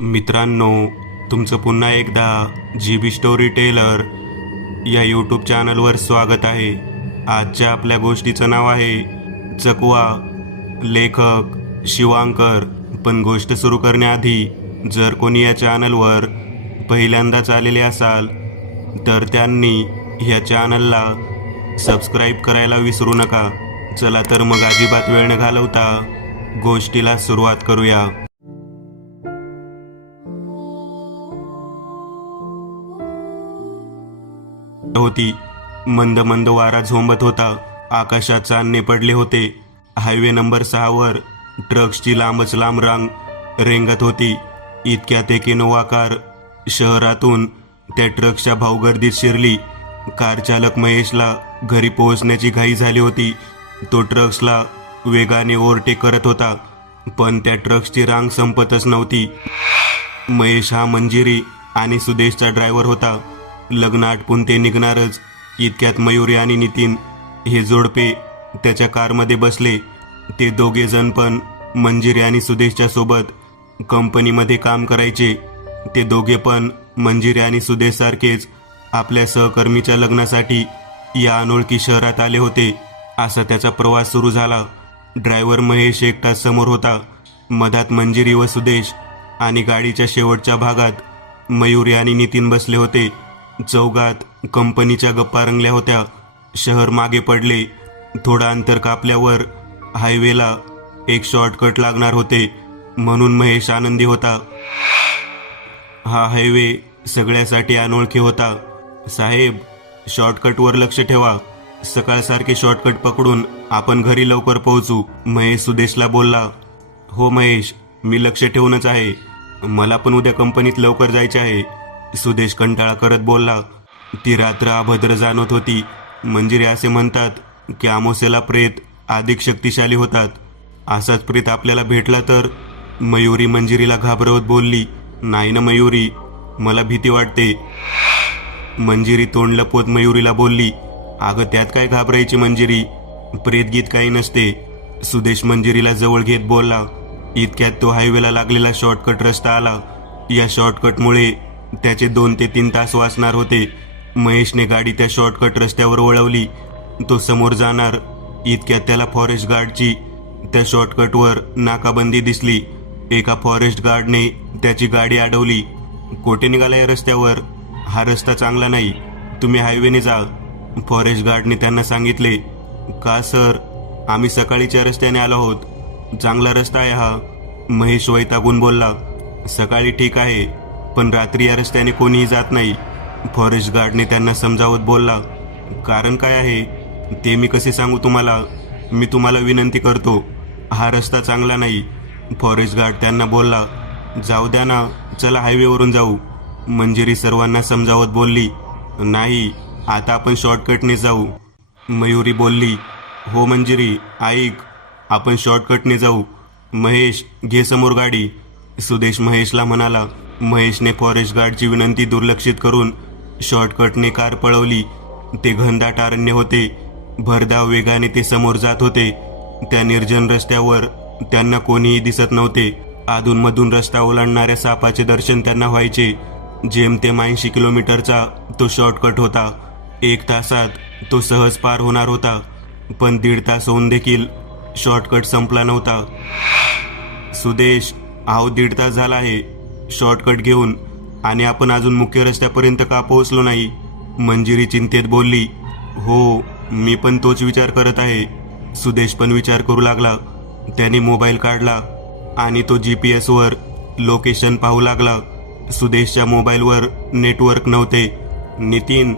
मित्रांनो, तुमचं पुन्हा एकदा GB स्टोरी टेलर या यूट्यूब चॅनलवर स्वागत आहे. आजच्या आपल्या गोष्टीचं नाव आहे चकवा. लेखक शिवांकर. पण गोष्ट सुरू करण्याआधी जर कोणी या चॅनलवर पहिल्यांदाच आलेले असाल तर त्यांनी ह्या चॅनलला सबस्क्राईब करायला विसरू नका. चला तर मग अजिबात वेळ न घालवता गोष्टीला सुरुवात करूया. होती. मंद मंद वारा झोंबत होता. आकाशात चांदणे पडले होते. हायवे नंबर 6 वर ट्रक्सची लांबच लांब रांग रेंगत होती. इतक्यात एक इनोवा कार शहरातून त्या ट्रकच्या भाऊगर्दीत शिरली. कार चालक महेशला घरी पोहोचण्याची घाई झाली होती. तो ट्रक्सला वेगाने ओव्हरटेक करत होता, पण त्या ट्रक्सची रांग संपतच नव्हती. महेश हा मंजिरी आणि सुदेशचा ड्रायव्हर होता. लग्न आटपून ते निघणारच. इतक्यात मयुरी आणि नितीन हे जोडपे त्याच्या कारमध्ये बसले. ते दोघे जण पण मंजिरी आणि सुदेशच्या सोबत कंपनीमध्ये काम करायचे. ते दोघे पण मंजिरी आणि सुदेश सारखेच आपल्या सहकर्मीच्या लग्नासाठी या अनोळखी शहरात आले होते. असा त्याचा प्रवास सुरू झाला. ड्रायव्हर महेश एकटाच समोर होता. मधात मंजिरी व सुदेश आणि गाडीच्या शेवटच्या भागात मयुरी आणि नितीन बसले होते. चौघात कंपनीच्या गप्पा रंगल्या होत्या. शहर मागे पडले. थोडा अंतर कापल्यावर हायवेला एक शॉर्टकट लागणार होते, म्हणून महेश आनंदी होता. हा हायवे सगळ्यासाठी अनोळखी होता. साहेब, शॉर्टकटवर लक्ष ठेवा. सकाळसारखे शॉर्टकट पकडून आपण घरी लवकर पोहोचू, महेश सुदेशला बोलला. हो महेश, मी लक्ष ठेवूनच आहे. मला पण उद्या कंपनीत लवकर जायचे आहे, सुदेश कंटाळा करत बोलला. ती रात्र अभद्र जाणवत होती. मंजिरी असे म्हणतात की अमावस्येला प्रेत अधिक शक्तिशाली होतात. असाच प्रेत आपल्याला भेटला तर? मयुरी मंजिरीला घाबरवत बोलली. नाही ना मयुरी, मला भीती वाटते. मंजिरी तोंड लपवत मयुरीला बोलली. अगं त्यात काय घाबरायची मंजिरी, प्रेतगीत काही नसते. सुदेश मंजिरीला जवळ घेत बोलला. इतक्यात तो हायवेला लागलेला शॉर्टकट रस्ता आला. या शॉर्टकटमुळे त्याचे 2 ते 3 तास वाचणार होते. महेशने गाडी त्या शॉर्टकट रस्त्यावर वळवली. तो समोर जाणार. इतक्यात त्याला फॉरेस्ट गार्डची त्या शॉर्टकटवर नाकाबंदी दिसली. एका फॉरेस्ट गार्डने त्याची गाडी अडवली. कोठे निघाला या रस्त्यावर? हा रस्ता चांगला नाही, तुम्ही हायवेने जा, फॉरेस्ट गार्डने त्यांना सांगितले. का सर, आम्ही सकाळीच्या रस्त्याने आलो आहोत. चांगला रस्ता आहे हा, महेश वैतागून बोलला. सकाळी ठीक आहे, पण रात्री या रस्त्याने कोणीही जात नाही, फॉरेस्ट गार्डने त्यांना समजावत बोलला. कारण काय आहे ते मी कसे सांगू तुम्हाला? मी तुम्हाला विनंती करतो, हा रस्ता चांगला नाही, फॉरेस्ट गार्ड त्यांना बोलला. जाऊ द्या ना, चला हायवेवरून जाऊ, मंजिरी सर्वांना समजावत बोलली. नाही, आता आपण शॉर्टकटने जाऊ, मयुरी बोलली. हो मंजिरी, ऐक, आपण शॉर्टकटने जाऊ. महेश, घे समोर गाडी, सुदेश महेशला म्हणाला. महेशने फॉरेस्ट गार्डची विनंती दुर्लक्षित करून शॉर्टकटने कार पळवली. ते घनदाट अरण्य होते. भरधाव वेगाने ते समोर जात होते. त्या निर्जन रस्त्यावर त्यांना कोणीही दिसत नव्हते. अधूनमधून रस्ता ओलांडणाऱ्या सापाचे दर्शन त्यांना व्हायचे. जेमतेम 80 किलोमीटरचा तो शॉर्टकट होता. 1 तासात तो सहज पार होणार होता, पण 1.5 तास होऊन देखील शॉर्टकट संपला नव्हता. सुदेश, अहो 1.5 तास झाला आहे शॉर्टकट घेऊन, आणि आपण अजून मुख्य रस्त्यापर्यंत का पोहोचलो नाही, मंजिरी चिंतेत बोलली. हो, मी पण तोच विचार करत आहे, सुदेश पण विचार करू लागला. त्याने मोबाईल काढला आणि तो GPS वर लोकेशन पाहू लागला. सुदेशच्या मोबाईलवर नेटवर्क नव्हते. नितीन,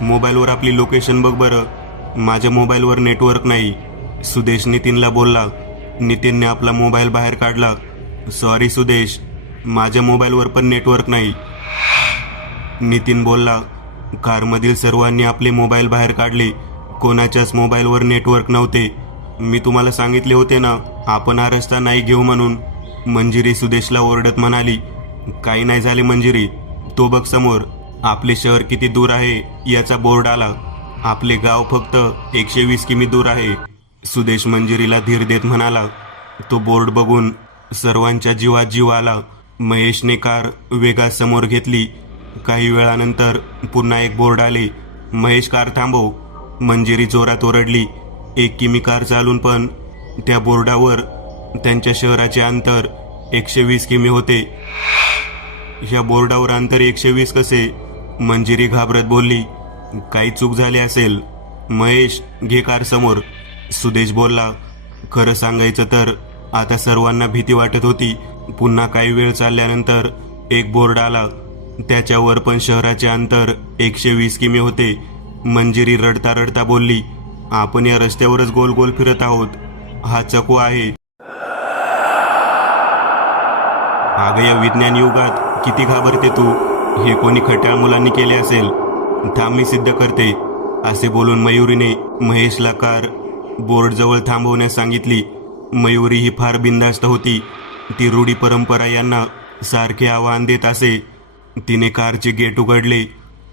मोबाईलवर आपली लोकेशन बघ बरं. माझ्या मोबाईलवर नेटवर्क नाही, सुदेश नितीनला बोलला. नितीनने आपला मोबाईल बाहेर काढला. सॉरी सुदेश, माझ्या मोबाईलवर पण नेटवर्क नाही, नितीन बोलला. कारमधील सर्वांनी आपले मोबाईल बाहेर काढले. कोणाच्याच मोबाईलवर नेटवर्क नव्हते. मी तुम्हाला सांगितले होते ना, आपण हा रस्ता नाही घेऊ म्हणून, मंजिरी सुदेशला ओरडत म्हणाली. काही नाही झाले मंजिरी, तो बघ समोर, आपले शहर किती दूर आहे याचा बोर्ड आला. आपले गाव फक्त 120 किमी दूर आहे, सुदेश मंजिरीला धीर देत म्हणाला. तो बोर्ड बघून सर्वांच्या जीवात जीव आला. महेशने कार वेगात समोर घेतली. काही वेळानंतर पुन्हा एक बोर्ड आले. महेश, कार थांबव. मंजिरी जोरात ओरडली. 1 किमी कार चालून पण त्या बोर्डावर त्यांच्या शहराचे अंतर 120 किमी होते. ह्या बोर्डावर अंतर 120 कसे? मंजिरी घाबरत बोलली. काही चूक झाली असेल. महेश, घे कार समोर. सुदेश बोलला. खरं सांगायचं तर आता सर्वांना भीती वाटत होती. पुन्हा काही वेळ चालल्यानंतर एक बोर्ड आला. त्याच्यावर पण शहराचे अंतर 120 किमी होते. मंजिरी रडता रडता बोलली, आपण या रस्त्यावरच गोल गोल फिरत आहोत. हा चकवा आहे. अगं, या विज्ञान युगात किती घाबरते तू. हे कोणी खट्याळ मुलांनी केले असेल. थांब, मी सिद्ध करते. असे बोलून मयुरीने महेशला कार बोर्डजवळ थांबवण्यास सांगितली. मयुरी ही फार बिनधास्त होती. ती रूढी परंपरा यांना सारखे आव्हान देत असे. तिने कारचे गेट उघडले.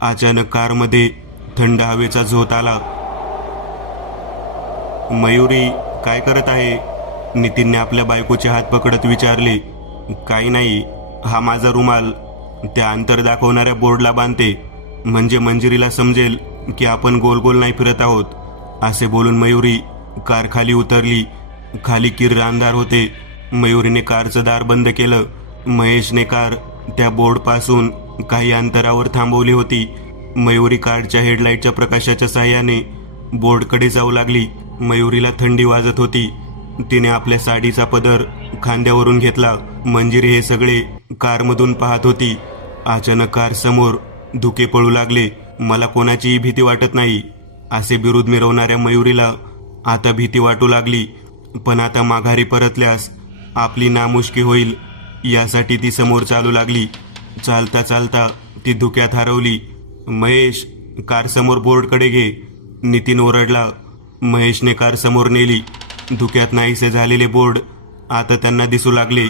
अचानक कारमध्ये थंड हवेचा झोत आला. मयुरी, काय करत आहे? नितीनने आपल्या बायकोचे हात पकडत विचारले. काही नाही, हा माझा रुमाल त्या अंतर दाखवणाऱ्या बोर्डला बांधते, म्हणजे मंजिरीला समजेल की आपण गोल गोल नाही फिरत आहोत. असे बोलून मयुरी कार खाली उतरली. खाली किर्र अंधार होते. मयुरीने कारचं दार बंद केलं. महेशने कार त्या बोर्डपासून काही अंतरावर थांबवली होती. मयुरी कारच्या हेडलाईटच्या प्रकाशाच्या साहाय्याने बोर्डकडे जाऊ लागली. मयुरीला थंडी वाजत होती. तिने आपल्या साडीचा पदर खांद्यावरून घेतला. मंजिरी हे सगळे कारमधून पाहत होती. अचानक कार समोर धुके पळू लागले. मला कोणाचीही भीती वाटत नाही, असे बिरुद मिरवणाऱ्या मयुरीला आता भीती वाटू लागली. पण आता माघारी परतल्यास आपली नामुष्की होईल, यासाठी ती समोर चालू लागली. चालता चालता ती धुक्यात हरवली. महेश, कार समोर बोर्डकडे घे. नितीन ओरडला. महेशने कार समोर नेली. धुक्यात नाहीसे झालेले बोर्ड आता त्यांना दिसू लागले.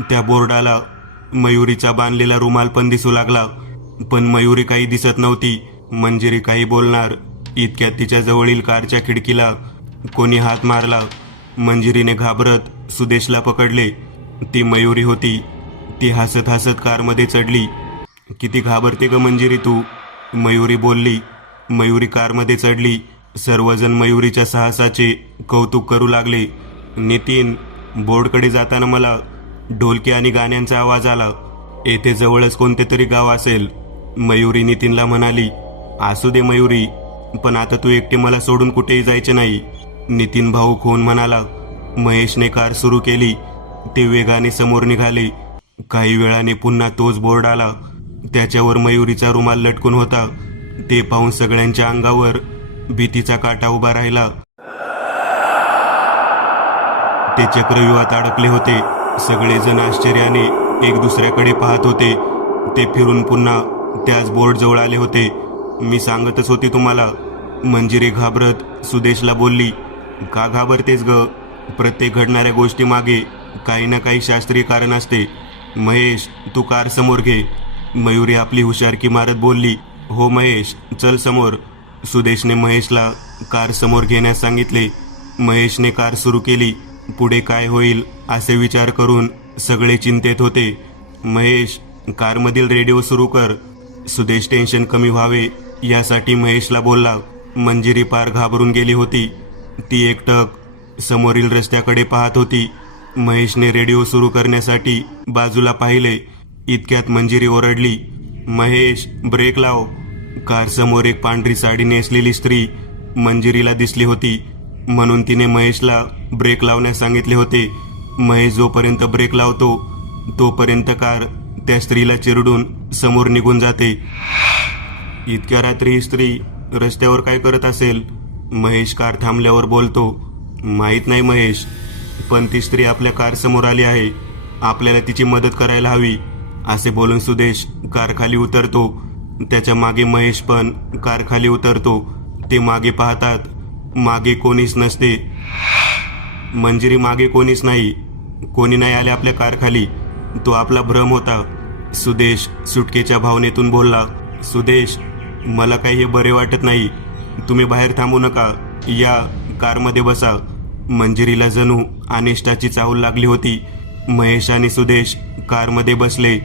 त्या बोर्डाला मयुरीचा बांधलेला रुमाल पण दिसू लागला. पण मयुरी काही दिसत नव्हती. मंजिरी काही बोलणार इतक्यात तिच्या जवळील कारच्या खिडकीला कोणी हात मारला. मंजिरीने घाबरत सुदेशला पकडले. ती मयुरी होती. ती हसत हसत कारमध्ये चढली. किती घाबरते ग मंजिरी तू, मयुरी बोलली. मयुरी कारमध्ये चढली. सर्वजण मयुरीच्या साहसाचे कौतुक करू लागले. नितीन, बोर्डकडे जाताना मला ढोलकी आणि गाण्यांचा आवाज आला. येथे जवळच कोणते तरी गाव असेल, मयुरी नितीनला म्हणाली. असू दे मयुरी, पण आता तू एकटे मला सोडून कुठेही जायचे नाही, नितीन भाऊक होऊन म्हणाला. महेशने कार सुरू केली. ते वेगाने समोर निघाले. काही वेळाने पुन्हा तोच बोर्ड आला. त्याच्यावर मयुरीचा रुमाल लटकून होता. ते पाहून सगळ्यांच्या अंगावर भीतीचा काटा उभा राहिला. ते चक्रव्यूहात अडकले होते. सगळेजण आश्चर्याने एक दुसऱ्याकडे पाहत होते. ते फिरून पुन्हा त्याच बोर्डजवळ आले होते. मी सांगतच होती तुम्हाला, मंजिरी घाबरत सुदेशला बोलली. का घाबरतेस ग? प्रत्येक घडणाऱ्या गोष्टी मागे काही ना काही शास्त्रीय कारण असते. महेश, तू कार समोर घे. मयुरी आपली हुशारकी मारत बोलली. हो महेश, चल समोर. सुदेशने महेशला कार समोर घेण्यास सांगितले. महेशने कार सुरू केली. पुढे काय होईल असे विचार करून सगळे चिंतेत होते. महेश, कारमधील रेडिओ सुरू कर. सुदेश टेन्शन कमी व्हावे यासाठी महेशला बोलला. मंजिरी पार घाबरून गेली होती. ती एकटक समोरील रस्त्याकडे पाहत होती. महेशने रेडिओ सुरू करण्यासाठी बाजूला पाहिले. इतक्यात मंजिरी ओरडली. महेश, ब्रेक लाव. कार समोर एक पांढरी साडी नेसलेली स्त्री मंजिरीला दिसली होती, म्हणून तिने महेशला ब्रेक लावण्यास सांगितले होते. महेश जोपर्यंत ब्रेक लावतो तोपर्यंत कार त्या स्त्रीला चिरडून समोर निघून जाते. इतक्या रात्री ही स्त्री रस्त्यावर काय करत असेल? महेश कार थांबल्यावर बोलतो. माहीत नाही महेश, पण ती स्त्री आपल्या कार समोर आली आहे. आपल्याला तिची मदत करायला हवी, असे बोलून सुदेश कार खाली उतरतो. त्याच्या मागे महेश पण कार खाली उतरतो. ते मागे पाहतात. मागे कोणीच नसते. मंजिरी, मागे कोणीच नाही. कोणी नाही आले आपल्या कार खाली. तो आपला भ्रम होता. सुदेश सुटकेच्या भावनेतून बोलला. सुदेश, मला काही हे बरे वाटत नाही. तुम्ही बाहेर थांबू नका. या कारमध्ये बसा. मंजिरीला जणू अनिष्टाची चाहूल लागली होती. महेश आणि सुदेश कारमध्ये बसले.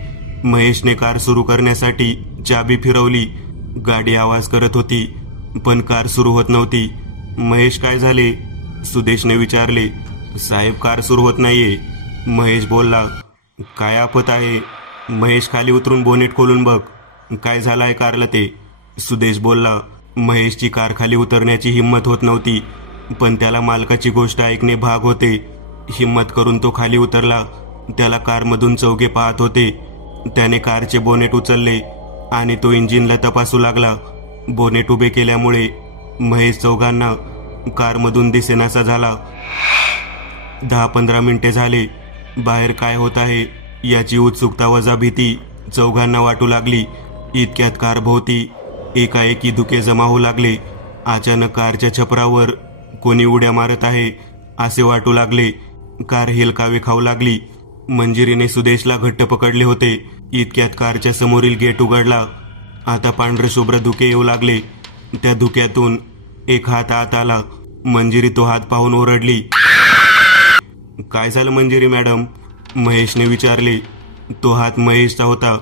महेशने कार सुरू करण्यासाठी चाबी फिरवली. गाडी आवाज करत होती, पण कार सुरू होत नव्हती. महेश, काय झाले? सुदेशने विचारले. साहेब, कार सुरू होत नाहीये. महेश बोलला. काय आफत आहे? महेश, खाली उतरून बोनेट खोलून बघ, काय झालं आहे कारला ते. सुदेश बोलला. महेशची कार खाली उतरण्याची हिंमत होत नव्हती, पण त्याला मालकाची गोष्ट ऐकणे भाग होते. हिंमत करून तो खाली उतरला. त्याला कारमधून चौघे पाहत होते. त्याने कारचे बोनेट उचलले आणि तो इंजिनला तपासू लागला. बोनेट उभे केल्यामुळे महेश चौघांना कारमधून दिसेनासा झाला. 10-15 मिनिटे झाले. बाहेर काय होत आहे याची उत्सुकता वजा भीती चौघांना वाटू लागली. इतक्यात कारभोवती एकाएकी धुके जमा होऊ लागले. अचानक कारच्या छपरावर कोणी उड्या मारत आहे असे वाटू लागले. कार हेलकावे खाऊ लागली. मंजिरीने सुदेशला घट्ट पकडले होते. इतक्यात कारच्या समोरील गेट उघडला. आता पांढरे शुभ्र धुके येऊ लागले. त्या धुक्यातून एक हात आत आला. मंजिरी तो हात पाहून ओरडली. काय झालं मंजिरी मॅडम? महेशने विचारले. तो हात महेशचा होता.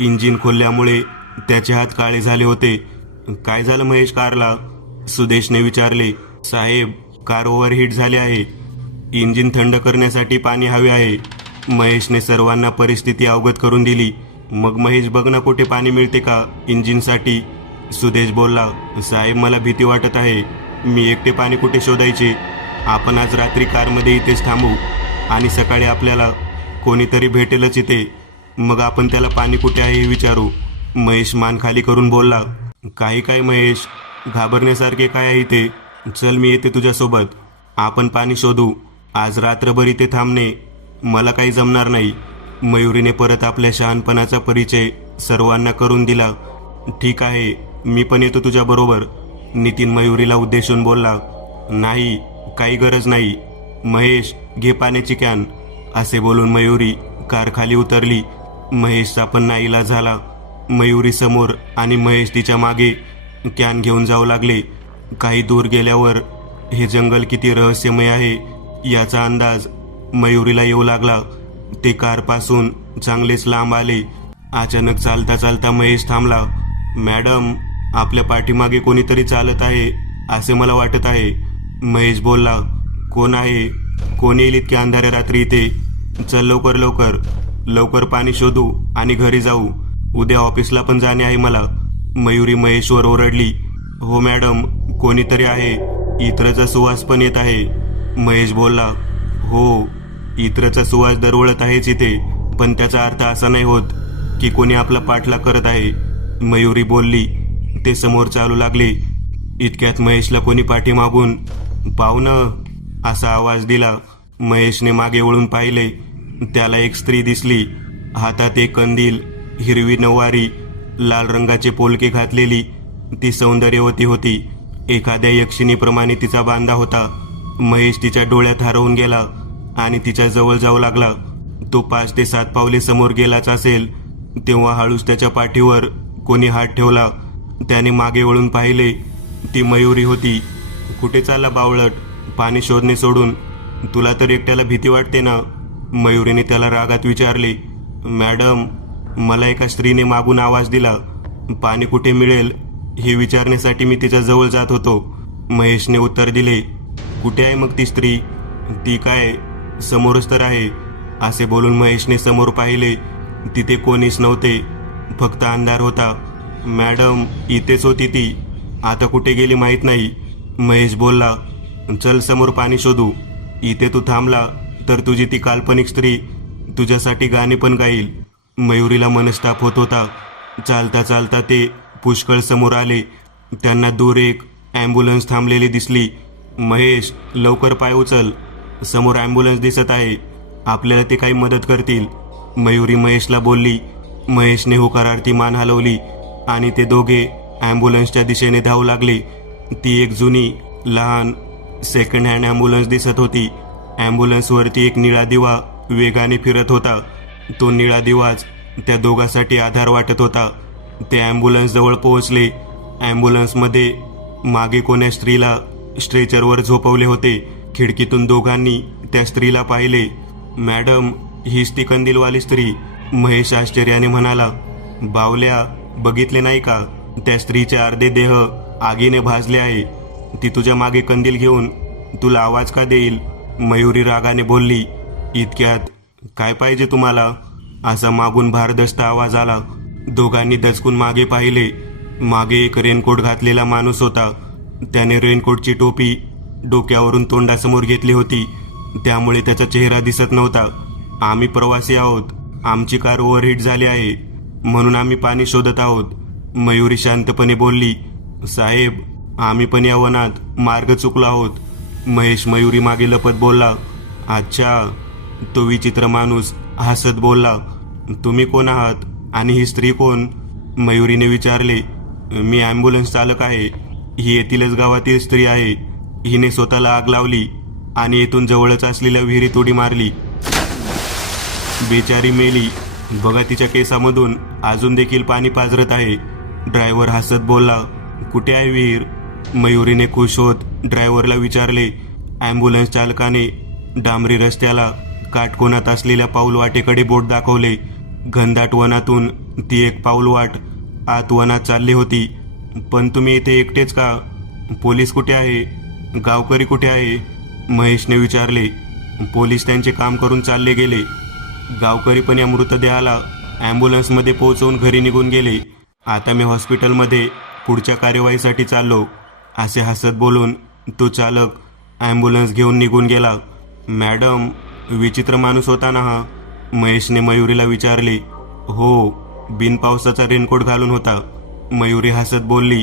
इंजिन खोलल्यामुळे त्याचे हात काळे झाले होते. काय झालं महेश कारला? सुदेशने विचारले. साहेब, कार ओव्हरहीट झाली आहे. इंजिन थंड करण्यासाठी पाणी हवे आहे. महेशने सर्वांना परिस्थिती अवगत करून दिली. मग महेश, बघ ना कुठे पाणी मिळते का इंजिनसाठी. सुदेश बोलला. साहेब, मला भीती वाटत आहे. मी एकटे पाणी कुठे शोधायचे? आपण आज रात्री कारमध्ये इथेच थांबू आणि सकाळी आपल्याला कोणीतरी भेटेलच इथे. मग आपण त्याला पाणी कुठे आहे हे विचारू. महेश मान खाली करून बोलला. काही काय महेश, घाबरण्यासारखे काय आहे इथे? चल, मी येते तुझ्यासोबत. आपण पाणी शोधू. आज रात्रभर इथे थांबणे मला काही जमणार नाही. मयुरीने परत आपल्या शहाणपणाचा परिचय सर्वांना करून दिला. ठीक आहे, मी पण येतो तुझ्याबरोबर. नितीन मयुरीला उद्देशून बोलला. नाही, काही गरज नाही. महेश, घे पाण्याची कॅन. असे बोलून मयुरी कार खाली उतरली. महेशचा पण नाईलाज झाला. मयुरी समोर आणि महेश तिच्या मागे कॅन घेऊन जाऊ लागले. काही दूर गेल्यावर हे जंगल किती रहस्यमय आहे याचा अंदाज मयुरीला येऊ लागला. ते कारपासून चांगलेच लांब आले. अचानक चालता चालता महेश थांबला. मॅडम, आपल्या पाठीमागे कोणीतरी चालत आहे असे मला वाटत आहे. महेश बोलला. कोण आहे? कोण येईल इतक्या अंधाऱ्या रात्री इथे? चल लवकर लवकर लवकर पाणी शोधू आणि घरी जाऊ. उद्या ऑफिसला पण जाणे आहे मला. मयुरी महेशवर ओरडली. हो मॅडम, कोणीतरी आहे. इत्रचा सुवास पण येत आहे. महेश बोलला. हो, इत्रचा सुवास दरवळत आहेच इथे, पण त्याचा अर्थ असा नाही होत की कोणी आपला पाठलाग करत आहे. मयुरी बोलली. ते समोर चालू लागले. इतक्यात महेशला कोणी पाठीमागून पाहुणं असा आवाज दिला. महेशने मागे वळून पाहिले. त्याला एक स्त्री दिसली. हातात एक कंदील, हिरवी नऊवारी, लाल रंगाचे पोलके घातलेली. ती सौंदर्यवती होती. एखाद्या यक्षिणीप्रमाणे तिचा बांधा होता. महेश तिच्या डोळ्यात हरवून गेला आणि तिच्या जवळ जाऊ लागला. तो 5 ते 7 पावले समोर गेलाच असेल तेव्हा हळूच त्याच्या पाठीवर कोणी हात ठेवला. त्याने मागे वळून पाहिले. ती मयुरी होती. कुठे चालला बावळट? पाणी शोधणे सोडून. तुला तर एकट्याला भीती वाटते ना? मयुरीने त्याला रागात विचारले. मॅडम, मला एका स्त्रीने मागून आवाज दिला. पाणी कुठे मिळेल हे विचारण्यासाठी मी तिच्या जवळ जात होतो. महेशने उत्तर दिले. कुठे आहे मग ती स्त्री? ती काय समोरच तर आहे. असे बोलून महेशने समोर पाहिले. तिथे कोणीच नव्हते, फक्त अंधार होता. मॅडम, इथेच होती ती. आता कुठे गेली माहीत नाही. महेश बोलला. चल समोर पाणी शोधू. इथे तू थांबला तर तुझी ती काल्पनिक स्त्री तुझ्यासाठी गाणी पण गाईल. मयुरीला मनस्ताप होत होता. चालता चालता ते पुष्कळ समोर आले. त्यांना दूर एक ॲम्ब्युलन्स थांबलेली दिसली. महेश, लवकर पाय उचल. समोर ॲम्ब्युलन्स दिसत आहे. आपल्याला ते काही मदत करतील. मयुरी महेशला बोलली. महेशने होकारार्थी मान हलवली आणि ते दोघे ॲम्ब्युलन्सच्या दिशेने धावू लागले. ती एक जुनी लहान सेकंड हँड ॲम्ब्युलन्स दिसत होती. ॲम्ब्युलन्सवरती एक निळा दिवा वेगाने फिरत होता. तो निळा दिवाच त्या दोघांसाठी आधार वाटत होता. ते ॲम्ब्युलन्स जवळ पोहोचले. ॲम्ब्युलन्समध्ये मागे कोण्या स्त्रीला स्ट्रेचरवर झोपवले होते. खिडकीतून दोघांनी त्या स्त्रीला पाहिले. मॅडम, हीच ती कंदीलवाली स्त्री, महेश आश्चर्याने म्हणाला. बावल्या, बघितले नाही का, त्या स्त्रीचे अर्धे देह आगीने भाजले आहे. ती तुझ्या मागे कंदील घेऊन तुला आवाज का देईल? मयुरी रागाने बोलली. इतक्यात, काय पाहिजे तुम्हाला? असा मागून भारदस्त आवाज आला. दोघांनी दचकून मागे पाहिले. मागे एक रेनकोट घातलेला माणूस होता. त्याने रेनकोटची टोपी डोक्यावरून तोंडासमोर घेतली होती, त्यामुळे त्याचा चेहरा दिसत नव्हता. आम्ही प्रवासी आहोत, आमची कार ओव्हरहीट झाली आहे, म्हणून आम्ही पाणी शोधत आहोत, मयुरी शांतपणे बोलली. साहेब, आम्ही पण या वनात मार्ग चुकलो आहोत. महेश मयुरी मागे लपत बोलला. अच्छा, तो विचित्र माणूस हसत बोलला. तुम्ही कोण आहात आणि ही स्त्री कोण? मयुरीने विचारले. मी ॲम्ब्युलन्स चालक आहे. ही येथीलच गावातील स्त्री आहे. हिने स्वतःला आग लावली आणि येथून जवळच असलेल्या विहिरीत उडी मारली. बेचारी मेली. बघा, तिच्या केसामधून अजून देखील पाणी पाझरत आहे. ड्रायव्हर हसत बोलला. कुठे आहे विहीर? मयुरीने खुश होत ड्रायव्हरला विचारले. ॲम्ब्युलन्स चालकाने डांबरी रस्त्याला काटकोनात असलेल्या पाऊलवाटेकडे बोट दाखवले. घनदाट वनातून ती एक पाऊलवाट आत वनात चालली होती. पण तुम्ही इथे एकटेच का? पोलीस कुठे आहे? गावकरी कुठे आहे? महेशने विचारले. पोलीस त्यांचे काम करून चालले गेले. गावकरी पण या मृतदेहाला ॲम्ब्युलन्समध्ये पोहोचवून घरी निघून गेले. आता मी हॉस्पिटलमध्ये पुढच्या कार्यवाहीसाठी चाललो, असे हसत बोलून तो चालक ॲम्ब्युलन्स घेऊन निघून गेला. मॅडम, विचित्र माणूस होता ना हा? महेशने मयुरीला विचारले. हो, बिनपावसाचा रेनकोट घालून होता, मयुरी हसत बोलली.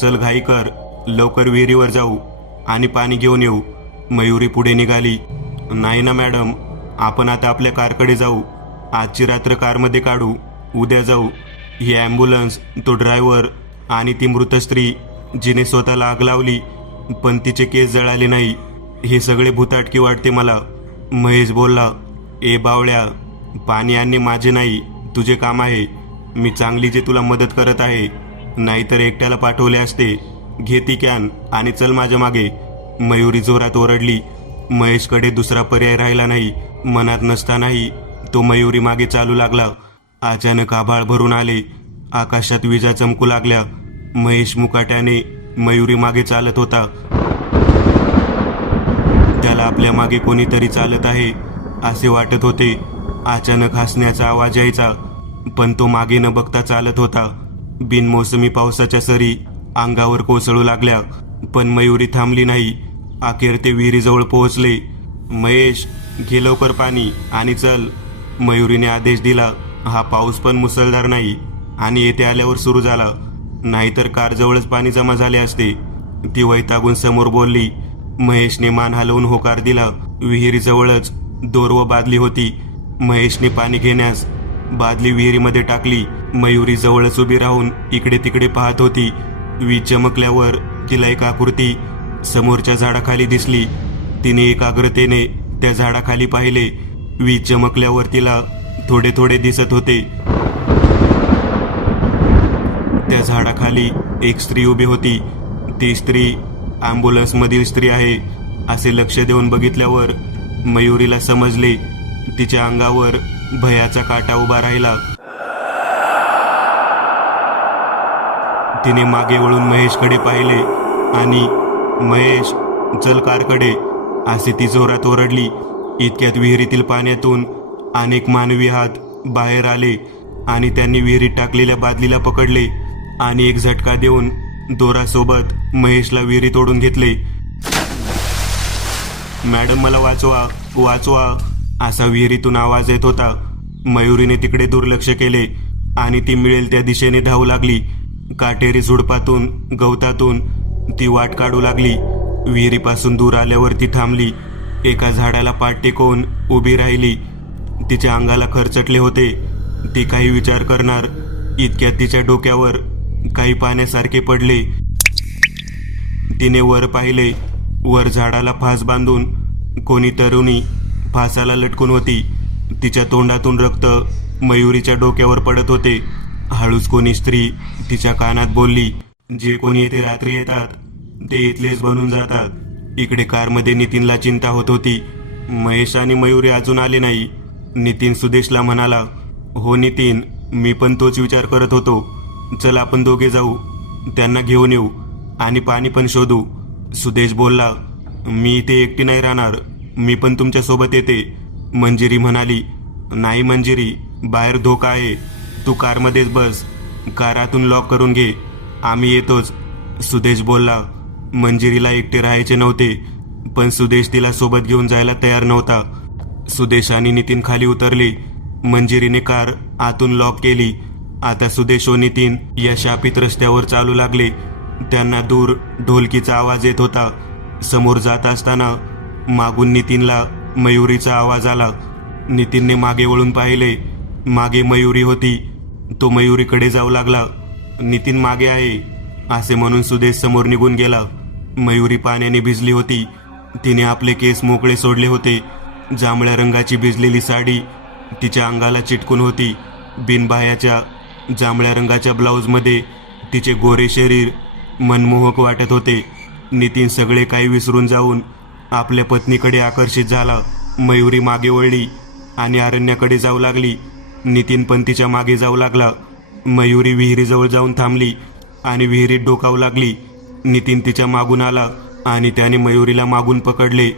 चल घाई कर, लवकर विहिरीवर जाऊ आणि पाणी घेऊन येऊ. मयुरी पुढे निघाली. नाही ना मॅडम, आपण आता आपल्या कारकडे जाऊ. आजची रात्र कारमध्ये काढू, उद्या जाऊ. ही ॲम्ब्युलन्स, तो ड्रायव्हर आणि ती मृत स्त्री जिने स्वतःला आग लावली पण तिचे केस जळाले नाही, हे सगळे भूताटकी वाटते मला. महेश बोलला. ए बावळ्या, पाणी आणणे माझे नाही, तुझे काम आहे. मी चांगली जे तुला मदत करत आहे, नाहीतर एकट्याला पाठवले असते. घे ती कॅन आणि चल माझ्या मागे. मयुरी जोरात ओरडली. महेशकडे दुसरा पर्याय राहिला नाही. मनात नसतानाही तो मयुरी मागे चालू लागला. अचानक आभाळ भरून आले. आकाशात विजा चमकू लागल्या. महेश मुकाट्याने मयुरी मागे चालत होता. त्याला आपल्या मागे कोणीतरी चालत आहे असे वाटत होते. अचानक हसण्याचा आवाज यायचा, पण तो मागे न बघता चालत होता. बिनमोसमी पावसाच्या सरी अंगावर कोसळू लागल्या, पण मयुरी थांबली नाही. अखेर ते विहिरीजवळ पोहोचले. महेश, घे लवकर पाणी आणि चल, मयुरीने आदेश दिला. हा पाऊस पण मुसळधार नाही आणि येथे आल्यावर सुरू झाला, नाहीतर कारजवळच पाणी जमा झाले असते, ती वैतागून समोर बोलली. महेशने मान हलवून होकार दिला. विहिरीजवळच दोर व बादली होती. महेशने पाणी घेण्यास बादली विहिरीमध्ये टाकली. मयुरी जवळच उभी राहून इकडे तिकडे पाहत होती. वीज चमकल्यावर तिला एक आकृती समोरच्या झाडाखाली दिसली. तिने एकाग्रतेने त्या झाडाखाली पाहिले. वीज चमकल्यावर तिला थोडे थोडे दिसत होते. त्या झाडाखाली एक स्त्री उभी होती. ती स्त्री ॲम्ब्युलन्समधील स्त्री आहे असे लक्ष देऊन बघितल्यावर मयुरीला समजले. तिच्या अंगावर भयाचा काटा उभा राहिला. तिने मागे वळून महेशकडे पाहिले आणि महेश, चल कारकडे, असे ती जोरात ओरडली. इतक्यात विहिरीतील पाण्यातून अनेक मानवी हात बाहेर आले आणि त्यांनी विहिरीत टाकलेल्या बादलीला पकडले आणि एक झटका देऊन दोरासोबत महेशला विहिरीत ओढून घेतले. मॅडम, मला वाचवा, वाचवा, असा विहिरीतून आवाज येत होता. मयुरीने तिकडे दुर्लक्ष केले आणि ती मिळेल त्या दिशेने धावू लागली. काटेरी झुडपातून, गवतातून ती वाट काढू लागली. विहिरीपासून दूर आल्यावर ती थांबली. एका झाडाला पाठ टेकवून उभी राहिली. तिच्या अंगाला खरचटले होते. ती काही विचार करणार इतक्यात तिच्या डोक्यावर काही पाण्यासारखे पडले. तिने वर पाहिले. वर झाडाला फास बांधून कोणी तरुणी फासाला लटकून होती. तिच्या तोंडातून रक्त मयुरीच्या डोक्यावर पडत होते. हळूच कोणी स्त्री तिच्या कानात बोलली. जे कोणी येथे रात्री येतात ते इथलेच बनून जातात. इकडे कारमध्ये नितीनला चिंता होत होती. महेश आणि मयुरी अजून आले नाही. नितीन सुदेशला म्हणाला, हो नितीन, मी पण तोच विचार करत होतो. चल आपण दोघे जाऊ, त्यांना घेऊन येऊ आणि पाणी पण शोधू. सुदेश बोलला, मी इथे एकटी नाही राहणार, मी पण तुमच्या सोबत येते. मंजिरी म्हणाली, नाही मंजिरी, बाहेर धोका आहे, तू कारमध्येच बस, कार आतून लॉक करून घे, आम्ही येतोच. सुदेश बोलला. मंजिरीला एकटे राहायचे नव्हते, पण सुदेश तिला सोबत घेऊन जायला तयार नव्हता. सुदेश आणि नितीन खाली उतरले. मंजिरीने कार आतून लॉक केली. आता सुदेश व नितीन या शापित रस्त्यावर चालू लागले. त्यांना दूर ढोलकीचा आवाज येत होता. समोर जात असताना मागून नितीनला मयुरीचा आवाज आला. नितीनने मागे वळून पाहिले. मागे मयुरी होती. तो मयुरीकडे जाऊ लागला. नितीन मागे आहे असे म्हणून सुदेश समोर निघून गेला. मयुरी पाण्याने भिजली होती. तिने आपले केस मोकळे सोडले होते. जांभळ्या रंगाची भिजलेली साडी तिच्या अंगाला चिटकून होती. बिनबाह्याच्या जांभळ्या रंगाच्या ब्लाऊजमध्ये तिचे गोरे शरीर मनमोहक वाटत होते. नितीन सगळे काही विसरून जाऊन आपल्या पत्नीकडे आकर्षित झाला. मयुरी मागे वळली आणि अरण्याकडे जाऊ लागली. नितीन पण तिच्या मागे जाऊ लागला. मयुरी विहिरीजवळ जाऊन थांबली आणि विहिरीत डोकावू लागली. नितीन तिच्या मागून आला आणि त्याने मयुरीला मागून पकडले.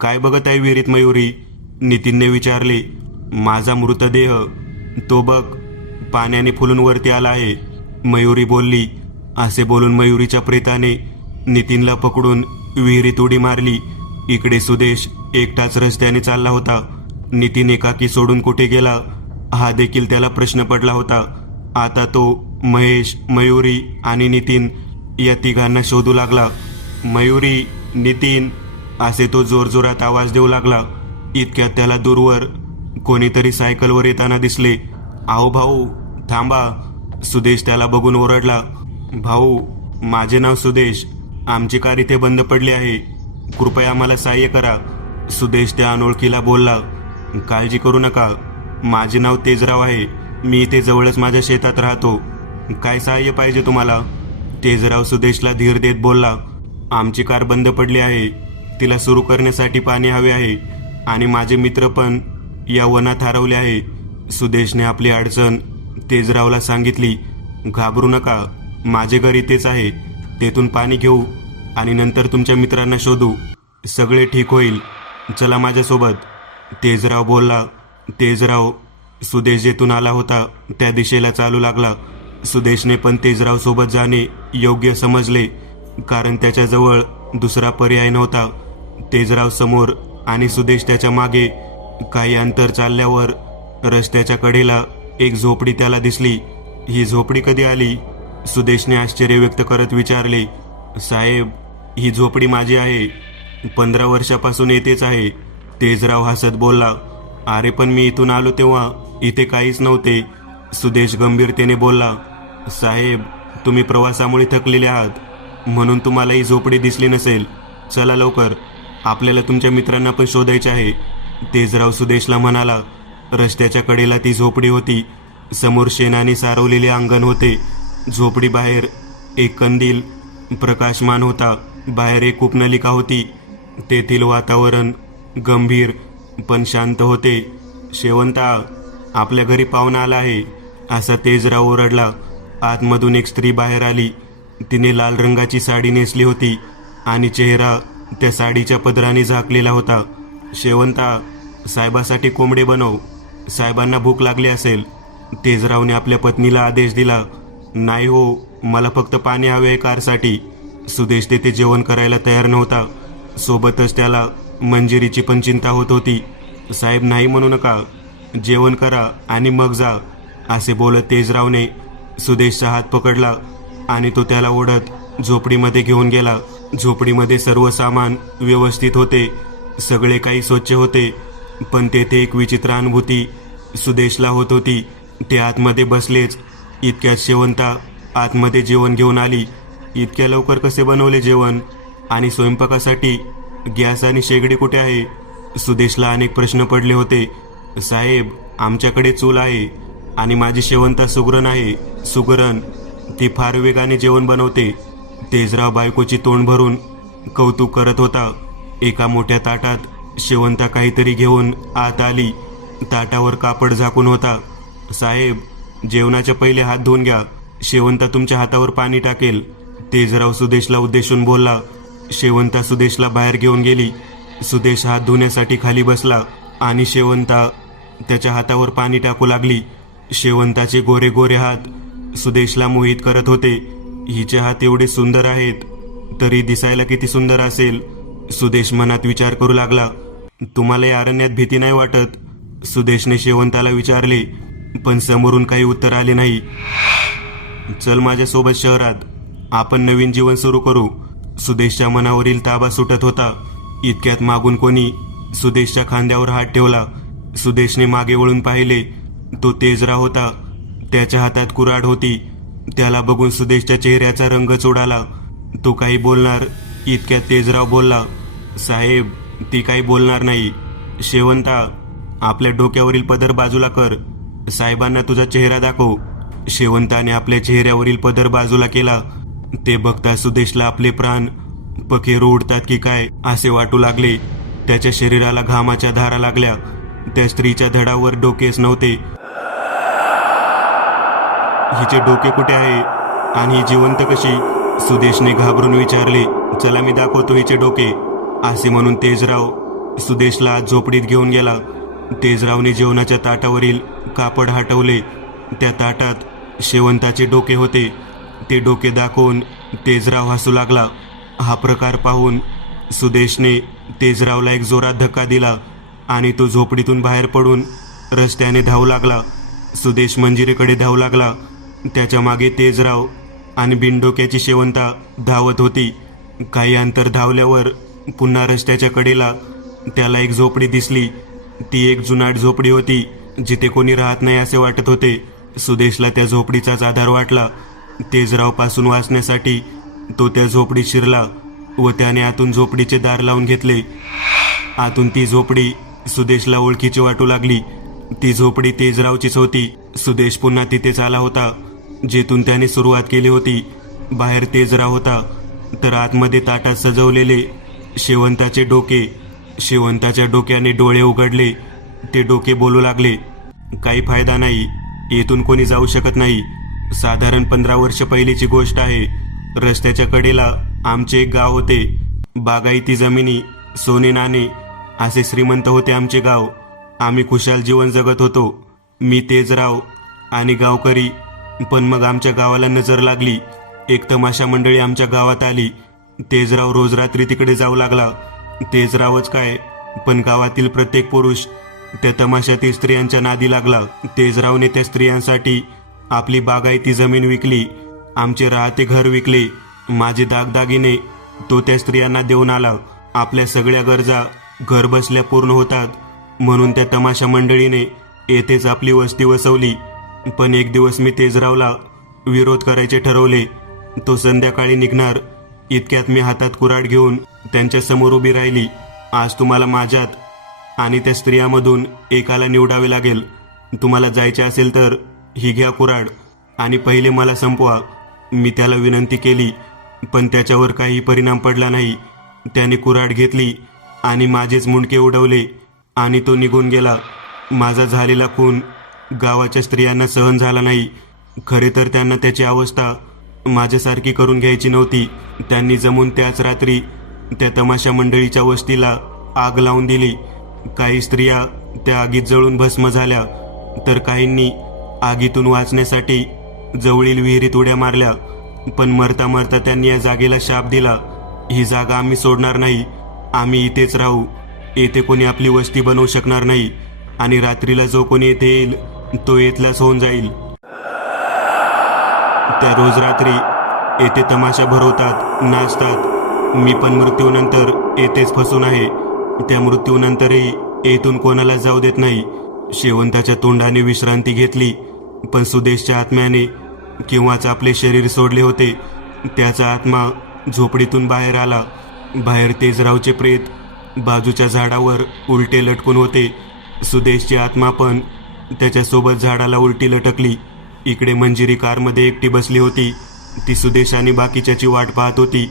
काय बघत आहे विहिरीत मयुरी? नितीनने विचारले. माझा मृतदेह, तो बघ, पाण्याने फुलून वरती आला आहे, मयुरी बोलली. असे बोलून मयुरीच्या प्रेताने नितीनला पकडून विहिरीत उडी मारली. इकडे सुदेश एकटाच रस्त्याने चालला होता. नितीन एकाकी सोडून कुठे गेला हा देखील त्याला प्रश्न पडला होता. आता तो महेश, मयुरी आणि नितीन या तिघांना शोधू लागला. मयुरी, नितीन असे तो जोरजोरात आवाज देऊ लागला. इतक्यात त्याला दूरवर कोणीतरी सायकलवर येताना दिसले. आहो भाऊ, थांबा, सुदेश त्याला बघून ओरडला. भाऊ, माझे नाव सुदेश, आमची कार इथे बंद पडली आहे, कृपया आम्हाला सहाय्य करा. सुदेश त्या अनोळखीला बोलला. काळजी करू नका, माझे नाव तेजराव आहे, मी इथे जवळच माझ्या शेतात राहतो, काय सहाय्य पाहिजे तुम्हाला? तेजराव सुदेशला धीर देत बोलला. आमची कार बंद पडली आहे, तिला सुरू करण्यासाठी पाणी हवे आहे आणि माझे मित्र पण या वनात हरवले आहे. सुदेशने आपली अडचण तेजरावला सांगितली. घाबरू नका, माझे घर इथेच आहे, तेथून पाणी घेऊ आणि नंतर तुमच्या मित्रांना शोधू, सगळे ठीक होईल, चला माझ्यासोबत, तेजराव बोलला. तेजराव सुदेश जेथून आला होता त्या दिशेला चालू लागला. सुदेशने पण तेजराव सोबत जाणे योग्य समजले, कारण त्याच्याजवळ दुसरा पर्याय नव्हता. तेजराव समोर आणि सुदेश त्याच्या मागे. काही अंतर चालल्यावर रस्त्याच्या कडेला एक झोपडी त्याला दिसली. ही झोपडी कधी आली? सुदेशने आश्चर्य व्यक्त करत विचारले. साहेब, ही झोपडी माझी आहे, 15 वर्षापासून येतेच आहे, तेजराव हसत बोलला. अरे पण मी इथून आलो तेव्हा इथे काहीच नव्हते, सुदेश गंभीरतेने बोलला. साहेब, तुम्ही प्रवासामुळे थकलेले आहात म्हणून तुम्हाला ही झोपडी दिसली नसेल, चला लवकर, आपल्याला तुमच्या मित्रांना पण शोधायचे आहे, तेजराव सुदेशला म्हणाला. रस्त्याच्या कडेला ती झोपडी होती. समोर शेणाने सारवलेले अंगण होते. झोपडी बाहेर एक कंदील प्रकाशमान होता. बाहेर एक कूपनलिका होती. तेथील वातावरण गंभीर पण शांत होते. शेवंता, आपल्या घरी पाहुणा आला आहे, असा तेजराव ओरडला. आतमधून एक स्त्री बाहेर आली. तिने लाल रंगाची साडी नेसली होती आणि चेहरा त्या साडीच्या पदराने झाकलेला होता. शेवंता, साहेबासाठी कोंबडे बनव, साहेबांना भूक लागली असेल, तेजरावने आपल्या पत्नीला आदेश दिला. नाही हो, मला फक्त पाणी हवे आहे कारसाठी. सुदेश तेथे जेवण करायला तयार नव्हता. सोबतच त्याला मंजिरीची पण चिंता होत होती. साहेब, नाही म्हणू नका, जेवण करा आणि मग जा, असे बोलत तेजरावने सुदेशचा हात पकडला आणि तो त्याला ओढत झोपडीमध्ये घेऊन गेला. झोपडीमध्ये सर्व सामान व्यवस्थित होते, सगळे काही स्वच्छ होते, पण तेथे एक विचित्र अनुभूती सुदेशला होत होती. ते आतमध्ये बसलेच. इतक्यात शेवंता आतमध्ये जेवण घेऊन आली. इतक्या लवकर कसे बनवले जेवण? आणि स्वयंपाकासाठी गॅस आणि शेगडी कुठे आहे? सुदेशला अनेक प्रश्न पडले होते. साहेब, आमच्याकडे चूल आहे आणि माझी शेवंता सुगरण आहे, सुगरण, ती फार वेगाने जेवण बनवते, तेजराव बायकोची तोंड भरून कौतुक करत होता. एका मोठ्या ताटात शेवंता काहीतरी घेऊन आत आली. ताटावर कापड झाकून होता. साहेब, जेवणाच्या पहिले हात धुवून घ्या. शेवंता तुमच्या हातावर पाणी टाकेल. तेजराव सुदेशला उद्देशून बोलला. शेवंता सुदेशला बाहेर घेऊन गेली. सुदेश हात धुण्यासाठी खाली बसला आणि शेवंता त्याच्या हातावर पाणी टाकू लागली. शेवंताचे गोरे गोरे हात सुदेशला मोहित करत होते. हिचे हात एवढे सुंदर आहेत तरी दिसायला किती सुंदर असेल. सुदेश मनात विचार करू लागला. तुम्हाला या अरण्यात भीती नाही वाटत? सुदेशने शेवंताला विचारले, पण समोरून काही उत्तर आले नाही. चल माझ्यासोबत शहरात, आपण नवीन जीवन सुरू करू. सुदेशच्या मनावरील ताबा सुटत होता. इतक्यात मागून कोणी सुदेशच्या खांद्यावर हात ठेवला. सुदेशने मागे वळून पाहिले. तो तेजराव होता. त्याच्या हातात कुऱ्हाड होती. त्याला बघून सुदेशच्या चेहऱ्याचा रंगच उडाला. तो काही बोलणार इतक्यात तेजराव बोलला, साहेब, ती काही बोलणार नाही. शेवंता, आपल्या डोक्यावरील पदर बाजूला कर. साहेबांना तुझा चेहरा दाखव. शेवंताने आपल्या चेहऱ्यावरील पदर बाजूला केला. ते बघता सुदेशला आपले प्राण पखेरू उडतात की काय असे वाटू लागले. त्याच्या शरीराला घामाच्या धारा लागल्या. त्या स्त्रीच्या धडावर डोकेच नव्हते. हिचे डोके कुठे आहे आणि ही जिवंत कशी? सुदेशने घाबरून विचारले. चला मी दाखवतो हिचे डोके, असे म्हणून तेजराव सुदेशला आज झोपडीत घेऊन गेला. तेजरावने जेवणाच्या ताटावरील कापड हटवले. त्या ताटात शेवंताचे डोके होते. ते डोके दाखवून तेजराव हसू लागला. हा प्रकार पाहून सुदेशने तेजरावला एक जोरात धक्का दिला आणि तो झोपडीतून बाहेर पडून रस्त्याने धावू लागला. सुदेश मंजिरीकडे धावू लागला. त्याच्या मागे तेजराव आणि बिनडोक्याची शेवंता धावत होती. काही अंतर धावल्यावर पुन्हा रस्त्याच्या कडेला त्याला एक झोपडी दिसली. ती एक जुनाट झोपडी होती, जिथे कोणी राहत नाही असे वाटत होते. सुदेशला त्या झोपडीचाच आधार वाटला. तेजरावपासून वाचण्यासाठी तो त्या झोपडीत शिरला व त्याने आतून झोपडीचे दार लावून घेतले. आतून ती झोपडी सुदेशला ओळखीची वाटू लागली. ती झोपडी तेजरावचीच होती. सुदेश पुन्हा तिथेच आला होता जिथून त्याने सुरुवात केली होती. बाहेर तेजराव होता, तर आतमध्ये ताटात सजवलेले शेवंताचे डोके. शेवंताच्या डोक्याने डोळे उघडले. ते डोके बोलू लागले, काही फायदा नाही, येथून कोणी जाऊ शकत नाही. साधारण 15 वर्ष पहिलीची गोष्ट आहे. रस्त्याच्या कडेला आमचे एक गाव होते. बागायती जमिनी, सोने नाणे असे श्रीमंत होते आमचे गाव. आम्ही खुशाल जीवन जगत होतो, मी तेजराव आणि गावकरी. पण मग आमच्या गावाला नजर लागली. एक तमाशा मंडळी आमच्या गावात आली. तेजराव रोज रात्री तिकडे जाऊ लागला. तेजरावच काय, पण गावातील प्रत्येक पुरुष त्या तमाशातील स्त्रियांच्या नादी लागला. तेजरावने त्या स्त्रियांसाठी आपली बागायती जमीन विकली, आमचे राहते घर विकले. माझे दागदागिने तो त्या स्त्रियांना देऊन आला. आपल्या सगळ्या गरजा घर बसल्या पूर्ण होतात म्हणून त्या तमाशा मंडळीने येथेच आपली वस्ती वसवली. पण एक दिवस मी तेजरावला विरोध करायचे ठरवले. तो संध्याकाळी निघणार इतक्यात मी हातात कुऱ्हाड घेऊन त्यांच्या समोर उभी राहिली. आज तुम्हाला माझ्यात आणि त्या स्त्रियामधून एकाला निवडावे लागेल. तुम्हाला जायचे असेल तर ही घ्या कुऱ्हाड आणि पहिले मला संपवा. मी त्याला विनंती केली, पण त्याच्यावर काही परिणाम पडला नाही. त्याने कुऱ्हाड घेतली आणि माझेच मुंडके उडवले आणि तो निघून गेला. माझा झालेला खून गावाच्या स्त्रियांना सहन झाला नाही. खरे तर त्यांना त्याची अवस्था माझ्यासारखी करून घ्यायची नव्हती. त्यांनी जमून त्याच रात्री त्या तमाशा मंडळीच्या वस्तीला आग लावून दिली. काही स्त्रिया त्या आगीत जळून भस्म झाल्या, तर काहींनी आगीतून वाचण्यासाठी जवळील विहिरीत उड्या मारल्या. पण मरता मरता त्यांनी या जागेला शाप दिला, ही जागा आम्ही सोडणार नाही, आम्ही इथेच राहू. येथे कोणी आपली वस्ती बनवू शकणार नाही आणि रात्रीला जो कोणी येथे येईल तो येथलाच होऊन जाईल. त्या रोज रात्री येथे तमाशा भरवतात, नाचतात. मी पण मृत्यूनंतर येथेच फसून आहे. त्या मृत्यूनंतरही येथून कोणाला जाऊ देत नाही. शेवंताच्या तोंडाने विश्रांती घेतली, पण सुदेशच्या आत्म्याने किंवाच आपले शरीर सोडले होते. त्याचा आत्मा झोपडीतून बाहेर आला. बाहेर तेजरावचे प्रेत बाजूच्या झाडावर उलटे लटकून होते. सुदेशची आत्मा पण त्याच्यासोबत झाडाला उलटी लटकली. इकडे मंजिरी कारमध्ये एकटी बसली होती. ती सुदेश आणि बाकीच्याची वाट पाहत होती.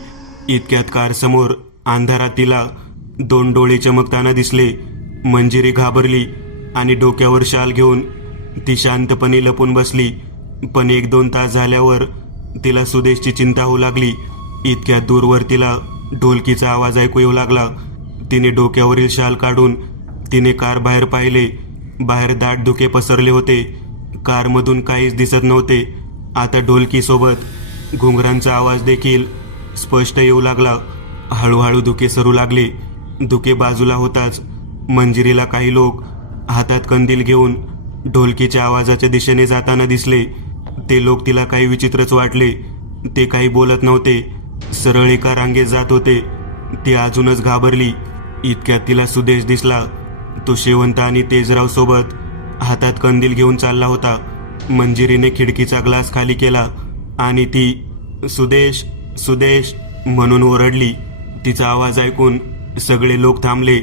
इतक्यात कार समोर अंधारात तिला 2 डोळे चमकताना दिसले. मंजिरी घाबरली आणि डोक्यावर शाल घेऊन ती शांतपणे लपून बसली. पण 1-2 तास झाल्यावर तिला सुदेशची चिंता होऊ लागली. इतक्या दूरवर तिला ढोलकीचा आवाज ऐकू येऊ लागला. तिने डोक्यावरील शाल काढून तिने कार बाहेर पाहिले. बाहेर दाट धुके पसरले होते. कारमधून काहीच दिसत नव्हते. आता ढोलकीसोबत घुंगरांचा आवाज देखील स्पष्ट येऊ लागला. हळूहळू धुके सरू लागले. धुके बाजूला होताच मंजिरीला काही लोक हातात कंदील घेऊन ढोलकीच्या आवाजाच्या दिशेने जाताना दिसले. ते लोक तिला काही विचित्रच वाटले. ते काही बोलत नव्हते, सरळ एका रांगेत जात होते. ती अजूनच घाबरली. इतक्यात तिला सुदेश दिसला. तो शेवंत आणि तेजराव सोबत हातात कंदील घेऊन चालला होता. मंजिरीने खिडकीचा ग्लास खाली केला आणि ती सुदेश सुदेश म्हणून ओरडली. तिचा आवाज ऐकून सगळे लोक थांबले.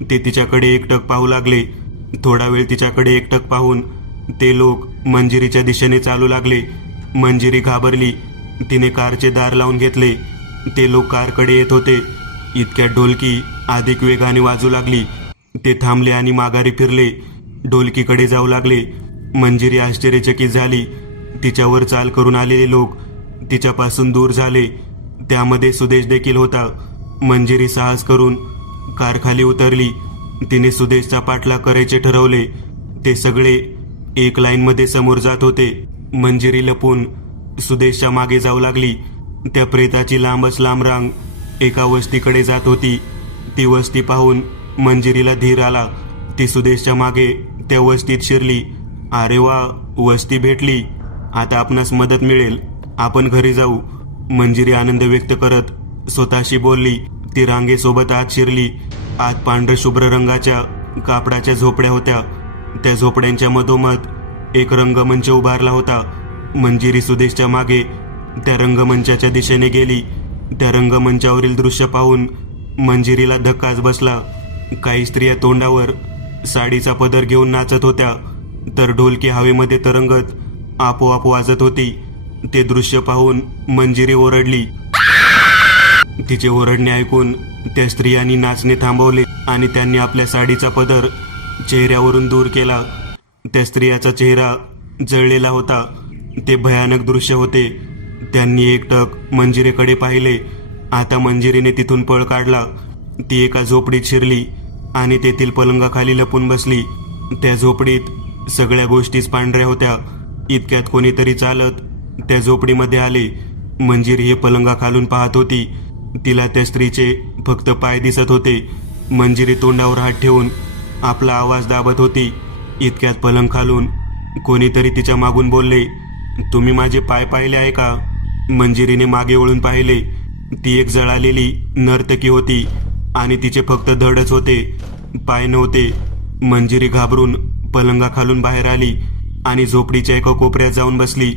ते तिच्याकडे एकटक पाहू लागले. थोडा वेळ तिच्याकडे एकटक पाहून ते लोक मंजिरीच्या दिशेने चालू लागले. मंजिरी घाबरली. तिने कारचे दार लावून घेतले. ते लोक कारकडे येत होते. इतक्यात ढोलकी अधिक वेगाने वाजू लागली. ते थांबले आणि माघारी फिरले. ढोलकीकडे जाऊ लागले. मंजिरी आश्चर्यचकित झाली. तिच्यावर चाल करून आलेले लोक तिच्यापासून दूर झाले. त्यामध्ये सुदेश देखील होता. मंजिरी साहस करून कार खाली उतरली. तिने सुदेशचा पाठलाग करायचे ठरवले. ते सगळे एक लाईनमध्ये समोर जात होते. मंजिरी लपून सुदेशच्या मागे जाऊ लागली. त्या प्रेताची लांबच लांब रांग एका वस्तीकडे जात होती. ती वस्ती पाहून मंजिरीला धीर आला. ती सुदेशच्या मागे त्या वस्तीत शिरली. अरे वा, वस्ती भेटली. आता आपणास मदत मिळेल. आपण घरी जाऊ. मंजिरी आनंद व्यक्त करत स्वतःशी बोलली. ती रांगेसोबत आत शिरली. आत पांढर शुभ्र रंगाच्या कापडाच्या झोपड्या होत्या. त्या झोपड्यांच्या मधोमध एक रंगमंच उभारला होता. मंजिरी सुदेशच्या मागे त्या रंगमंचाच्या दिशेने गेली. त्या रंगमंचावरील दृश्य पाहून मंजिरीला धक्काच बसला. काही स्त्रिया तोंडावर साडीचा पदर घेऊन नाचत होत्या, तर ढोलकी हवेमध्ये तरंगत आपोआप वाजत होती. ते दृश्य पाहून मंजिरी ओरडली. तिचे ओरडणे ऐकून त्या स्त्रियांनी नाचणे थांबवले आणि त्यांनी आपल्या साडीचा पदर चेहऱ्यावरून दूर केला. त्या स्त्रियाचा चेहरा जळलेला होता. ते भयानक दृश्य होते. त्यांनी एकटक मंजिरीकडे पाहिले. आता मंजिरीने तिथून पळ काढला. ती एका झोपडीत शिरली आणि तेथील पलंगाखाली लपून बसली. त्या झोपडीत सगळ्या गोष्टीच पांढऱ्या होत्या. इतक्यात कोणीतरी चालत त्या झोपडीमध्ये आले. मंजिरी हे पलंगाखालून पाहत होती. तिला त्या स्त्रीचे फक्त पाय दिसत होते. मंजिरी तोंडावर हात ठेवून आपला आवाज दाबत होती. इतक्यात पलंग खालून कोणीतरी तिच्या मागून बोलले, तुम्ही माझे पाय पाहिले आहे का? मंजिरीने मागे वळून पाहिले. ती एक जळालेली नर्तकी होती आणि तिचे फक्त धडच होते, पाय नव्हते. मंजिरी घाबरून पलंगाखालून बाहेर आली आणि झोपडीच्या एका कोपऱ्यात जाऊन बसली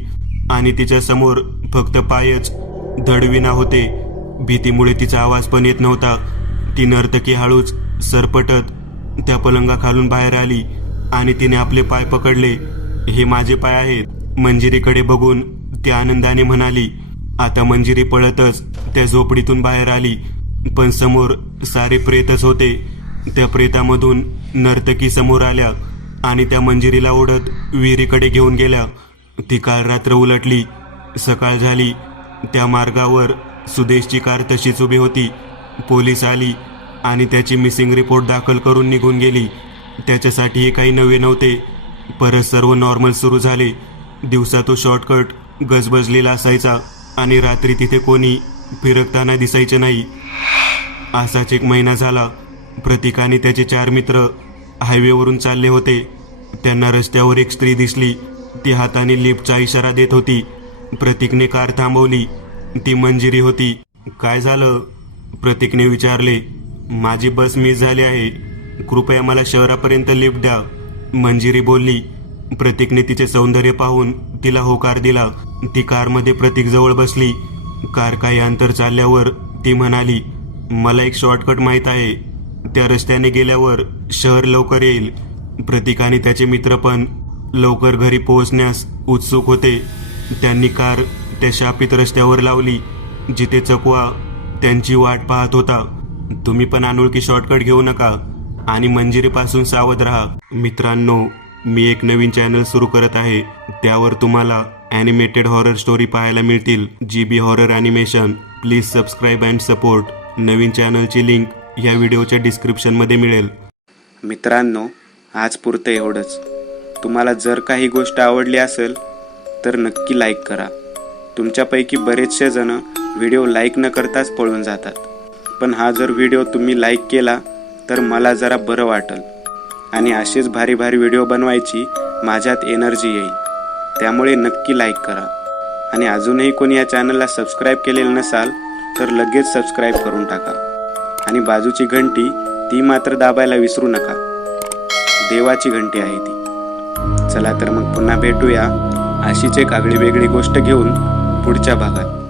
आणि तिच्या समोर फक्त पायच, धडविना होते. भीतीमुळे तिचा आवाज पण येत नव्हता. ती नर्तकी हळूच सरपटत त्या पलंगाखालून बाहेर आली आणि तिने आपले पाय पकडले. हे माझे पाय आहेत. मंजिरीकडे बघून ती आनंदाने म्हणाली. आता मंजिरी पळतच त्या झोपडीतून बाहेर आली, पण समोर सारे प्रेतच होते. त्या प्रेतामधून नर्तकी समोर आल्या आणि त्या मंजिरीला ओढत विहिरीकडे घेऊन गेल्या. ती काल रात्र उलटली. सकाळ झाली. त्या मार्गावर सुदेशची कार तशीच उभी होती. पोलीस आली आणि त्याची मिसिंग रिपोर्ट दाखल करून निघून गेली. त्याच्यासाठी हे काही नवे नव्हते. परत सर्व नॉर्मल सुरू झाले. दिवसा तो शॉर्टकट गजबजलेला असायचा आणि रात्री तिथे कोणी फिरकताना दिसायचे नाही. असाच 1 महिना झाला. प्रतीक आणि त्याचे 4 मित्र हायवेवरून चालले होते. त्यांना रस्त्यावर एक स्त्री दिसली. ती हाताने लिफ्टचा इशारा देत होती. प्रतीकने कार थांबवली. ती मंजिरी होती. काय झालं? प्रतीकने विचारले. माझी बस मिस झाली आहे, कृपया मला शहरापर्यंत लिफ्ट द्या, मंजिरी बोलली. प्रतीकने तिचे सौंदर्य पाहून तिला होकार दिला. ती कारमध्ये प्रतीक जवळ बसली. कार काही अंतर चालल्यावर ती म्हणाली, मला एक शॉर्टकट माहीत आहे. त्या रस्त्याने गेल्यावर शहर लवकर येईल. प्रतीक आणि त्याचे मित्र पण लवकर घरी पोहोचण्यास उत्सुक होते. त्यांनी कार त्या शापित रस्त्यावर लावली जिथे चकवा त्यांची वाट पाहत होता. तुम्ही पण अनोळखी शॉर्टकट घेऊ नका. आणि मंजिरीपासून सावध राहा. मित्रांनो, मी एक नवीन चॅनल सुरू करत आहे. त्यावर तुम्हाला ॲनिमेटेड हॉरर स्टोरी पाहायला मिळतील. GB horror animation. Please subscribe and support. नवीन चॅनलची लिंक या व्हिडिओच्या डिस्क्रिप्शनमध्ये मिळेल. मित्रांनो, आज पुरतं एवढंच. तुम्हाला जर काही गोष्ट आवडली असेल तर नक्की लाईक करा. तुमच्यापैकी बरेचसे जण व्हिडिओ लाईक न करताच पळून जातात, पण हा जर व्हिडिओ तुम्ही लाईक केला तर मला जरा बरं वाटेल आणि असेच भारी भारी व्हिडिओ बनवायची माझ्यात एनर्जी येईल. त्यामुळे नक्की लाईक करा. आणि अजूनही कोणी या चॅनलला सबस्क्राईब केलेलं नसाल तर लगेच सबस्क्राईब करून टाका. आणि बाजूची घंटी ती मात्र दाबायला विसरू नका. देवाची घंटी आहे ती. चला तर मग पुन्हा भेटूया अशीच एक आगळी वेगळी गोष्ट घेऊन पुढच्या भागात.